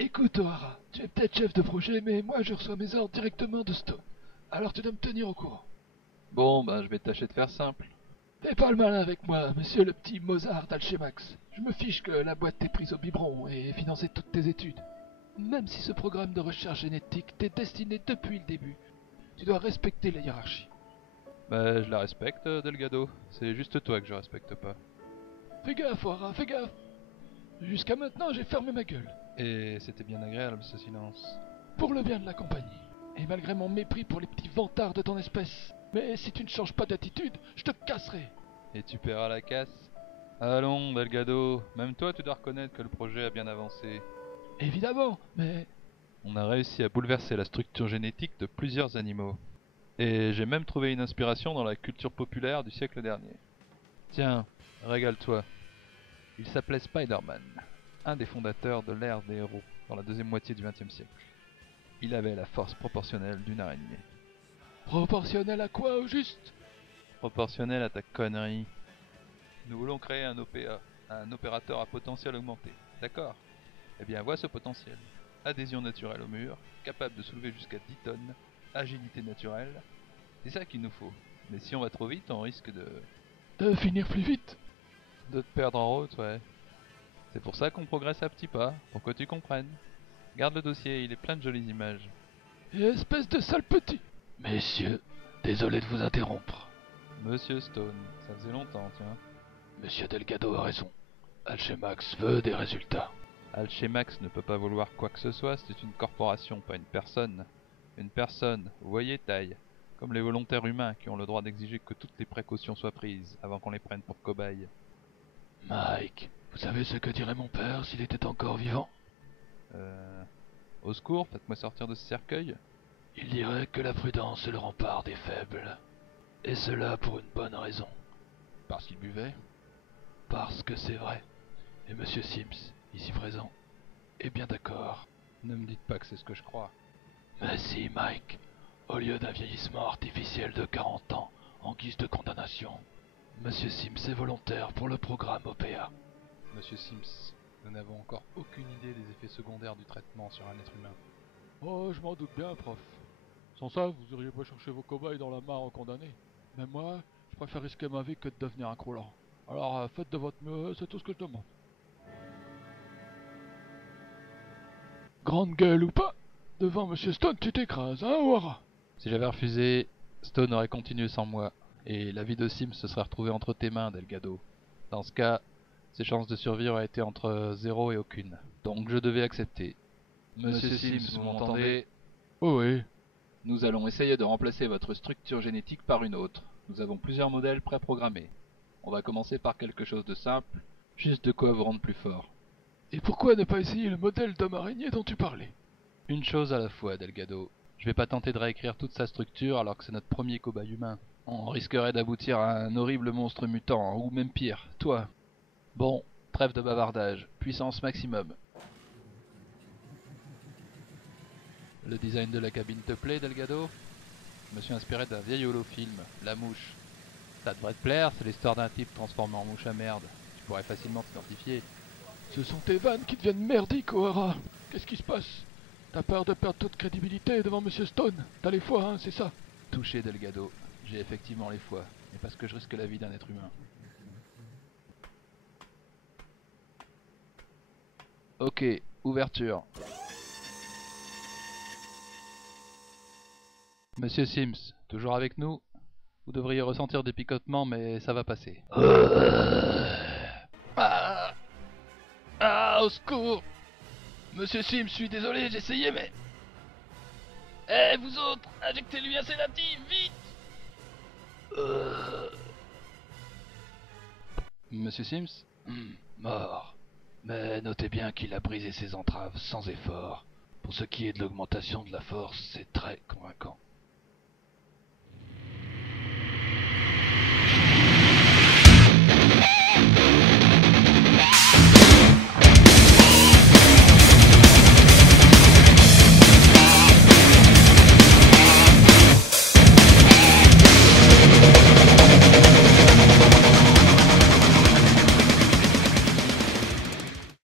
Écoute, O'Hara, tu es peut-être chef de projet, mais moi je reçois mes ordres directement de Stone. Alors tu dois me tenir au courant. Bon, bah je vais tâcher de faire simple. Fais pas le malin avec moi, monsieur le petit Mozart d'Alchemax. Je me fiche que la boîte t'ait prise au biberon et financé toutes tes études. Même si ce programme de recherche génétique t'est destiné depuis le début, tu dois respecter la hiérarchie. Bah je la respecte, Delgado. C'est juste toi que je respecte pas. Fais gaffe, O'Hara, fais gaffe. Jusqu'à maintenant, j'ai fermé ma gueule. Et c'était bien agréable ce silence. Pour le bien de la compagnie. Et malgré mon mépris pour les petits vantards de ton espèce. Mais si tu ne changes pas d'attitude, je te casserai. Et tu paieras la casse. Allons, Delgado, même toi tu dois reconnaître que le projet a bien avancé. Évidemment, mais... On a réussi à bouleverser la structure génétique de plusieurs animaux. Et j'ai même trouvé une inspiration dans la culture populaire du siècle dernier. Tiens, régale-toi. Il s'appelait Spider-Man, un des fondateurs de l'ère des héros dans la deuxième moitié du XXe siècle. Il avait la force proportionnelle d'une araignée. Proportionnel à quoi, au juste? Proportionnelle à ta connerie. Nous voulons créer un OPA, un opérateur à potentiel augmenté. D'accord? Eh bien, vois ce potentiel. Adhésion naturelle au mur, capable de soulever jusqu'à 10 tonnes, agilité naturelle. C'est ça qu'il nous faut. Mais si on va trop vite, on risque De finir plus vite. de te perdre en route, ouais. C'est pour ça qu'on progresse à petits pas, pour que tu comprennes. Garde le dossier, il est plein de jolies images. Et espèce de sale petit. Messieurs, désolé de vous interrompre. Monsieur Stone, ça faisait longtemps, tiens. Monsieur Delgado a raison. Alchemax veut des résultats. Alchemax ne peut pas vouloir quoi que ce soit, c'est une corporation, pas une personne. Une personne, vous voyez, taille. Comme les volontaires humains qui ont le droit d'exiger que toutes les précautions soient prises avant qu'on les prenne pour cobayes. Mike, vous savez ce que dirait mon père s'il était encore vivant? Au secours, faites-moi sortir de ce cercueil. Il dirait que la prudence est le rempart des faibles. Et cela pour une bonne raison. Parce qu'il buvait. Parce que c'est vrai. Et Monsieur Sims, ici présent, est bien d'accord. Ne me dites pas que c'est ce que je crois. Mais si, Mike, au lieu d'un vieillissement artificiel de 40 ans en guise de condamnation, Monsieur Sims est volontaire pour le programme OPA. Monsieur Sims, nous n'avons encore aucune idée des effets secondaires du traitement sur un être humain. Oh, je m'en doute bien, prof. Sans ça, vous iriez pas chercher vos cobayes dans la mare condamnés. Mais moi, je préfère risquer ma vie que de devenir un croulant. Alors, faites de votre mieux, c'est tout ce que je demande. Grande gueule ou pas, devant Monsieur Stone, tu t'écrases, hein, O'Hara? Si j'avais refusé, Stone aurait continué sans moi, et la vie de Sims se serait retrouvée entre tes mains, Delgado. Dans ce cas, ses chances de survie auraient été entre 0 et aucune. Donc je devais accepter. Monsieur Sims, vous m'entendez? Oh oui. Nous allons essayer de remplacer votre structure génétique par une autre. Nous avons plusieurs modèles préprogrammés. On va commencer par quelque chose de simple, juste de quoi vous rendre plus fort. Et pourquoi ne pas essayer le modèle d'homme araignée dont tu parlais? Une chose à la fois, Delgado. Je vais pas tenter de réécrire toute sa structure alors que c'est notre premier cobaye humain. On risquerait d'aboutir à un horrible monstre mutant, ou même pire, toi. Bon, trêve de bavardage, puissance maximum. Le design de la cabine te plaît, Delgado? Je me suis inspiré d'un vieil holofilm, La Mouche. Ça devrait te plaire, c'est l'histoire d'un type transformé en mouche à merde. Tu pourrais facilement t'identifier. Ce sont tes vannes qui deviennent merdiques, O'Hara. Qu'est-ce qui se passe? T'as peur de perdre toute crédibilité devant Monsieur Stone? T'as les foies, hein, c'est ça? Touché, Delgado. J'ai effectivement les foies, mais parce que je risque la vie d'un être humain. Ok, ouverture. Monsieur Sims, toujours avec nous? Vous devriez ressentir des picotements, mais ça va passer. Ah, ah, au secours! Monsieur Sim, je suis désolé, j'ai essayé, mais... Eh, vous autres, injectez-lui un sédatif, vite! Monsieur Sims? Mort. Mais notez bien qu'il a brisé ses entraves sans effort. Pour ce qui est de l'augmentation de la force, c'est très convaincant.